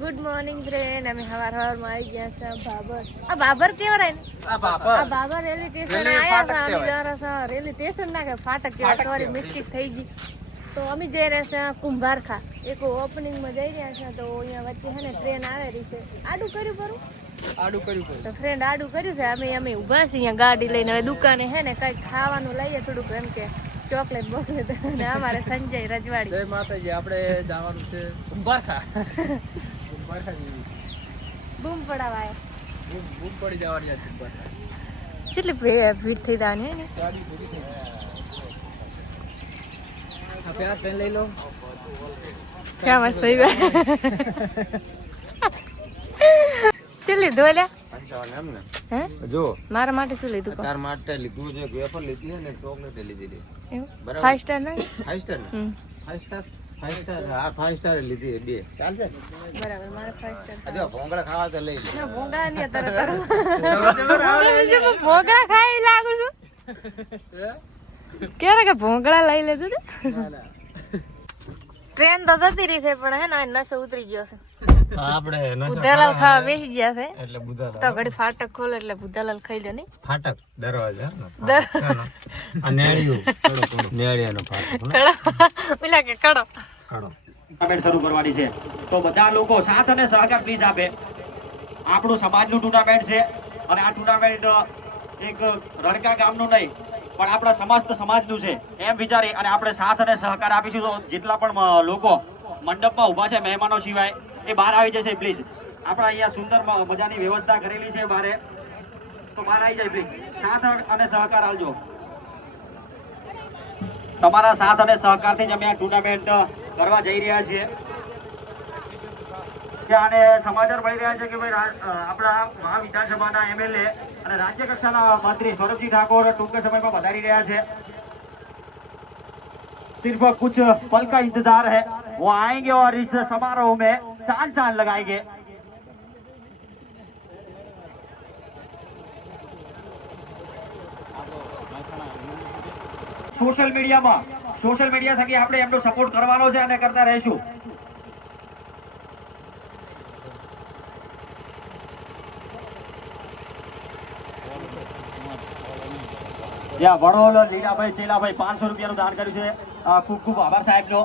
Good morning friend. અમે સવારમાં આવી ગયા છે બાબર. આ બાબર કેવરાય ને? આ બાબર રેલવે સ્ટેશન આયા હતા. અમે જરા છે રેલવે સ્ટેશન ના કે ફાટક કેવા. સોરી મિસ્ટેક થઈ ગઈ. તો અમે જઈ રહ્યા છે કુંભારખા. એક ઓપનિંગ માં જઈ રહ્યા છે. તો અહીંયા વચ્ચે છે ને ટ્રેન આવેલી છે. આડું કર્યું પરું તો ફ્રેન્ડ આડું કર્યું છે. અમે ઊભા છીએ અહીંયા ગાડી લઈને. હવે દુકાને છે ને કઈ ખાવાનું લઈએ થોડુંક એમ કે ચોકલેટ બોકલેટ. અને અમારે સંજય રજવાડી. જય માતાજી. આપણે જવાનું છે કુંભારખા. બૂમ પડાવાય બૂમ પડી જવાની હતી કુંભારખા. કેટલી ભીડ થઈ જવાની ને. પેલા ટ્રેન લઈ લો. ક્યાં મસ્ત થઈ જાય. શું લીધું એલ્યા? હે જો મારા માટે શું લીધું? તાર માટે લીધું છે વેફર લીધી અને ચોકલેટ લીધી. બરાબર 5 સ્ટાર ના 5 સ્ટાર ને 5 સ્ટાર 5 સ્ટાર. હા 5 સ્ટાર લીધી બે ચાલશે. બરાબર મારે 5 સ્ટાર. જો ભોંગળા ખાવા તો લઈ લે. ના ભોંગળા ની અત્યારે ભોંગળા ખાઈ લાગુ છું. ક્યારે કે ભોંગળા લઈ લેતો તે. ટ્રેન તો જતી રહી છે પણ હે ને નસો ઉતરી ગયો છે. આપણે બુધાલાલ ખાવા બેસી ગયા છે. એટલે બુધાલાલ તો ઘડી ફાટક ખોલે એટલે બુધાલાલ ખાઈ લે. નહીં ફાટક દરવાજા આ નેળિયું નેળિયાનો ફાટક પેલા કે કડો ટુર્નામેન્ટ શરૂ કરવાની છે. તો બધા લોકો સાથ અને સહકાર પ્લીઝ આપે. આપણું સમાજનું ટુર્નામેન્ટ છે અને આ ટુર્નામેન્ટ એક રણકા ગામનું નહીં પણ આપણા સમસ્ત સમાજનું છે એમ વિચારી અને આપણે સાથ અને સહકાર આપીશું. તો જેટલા પણ લોકો મંડપમાં ઊભા છે મહેમાનો સિવાય એ બહાર આવી જશે પ્લીઝ. આપણા અહીંયા સુંદર મજાની વ્યવસ્થા કરેલી છે બારે. તો બહાર આવી જાય પ્લીઝ. સાથ અને સહકાર આપજો. તમારા સાથ અને સહકારથી જ અમે આ ટુર્નામેન્ટ કરવા જઈ રહ્યા છીએ. અને સમાચાર મળી રહ્યા છે કે ભાઈ આપણા મહા વિધાનસભાના એમએલએ અને રાજ્ય કક્ષાના મંત્રી સૌરભજી ઠાકોર ટૂંક સમયમાં પધારી રહ્યા છે. सिर्फ कुछ पल का इंतजार है. वो आएंगे और इस समारोह में चांद चांद लगाएंगे. સોશિયલ મીડિયા થકી આપણે એમનો સપોર્ટ કરવાનો છે અને કરતા રહીશું. વડોલ લીલાભાઈ ચેલાભાઈ 500 રૂપિયાનું દાન કર્યું છે. ખૂબ ખૂબ આભાર સાહેબનો.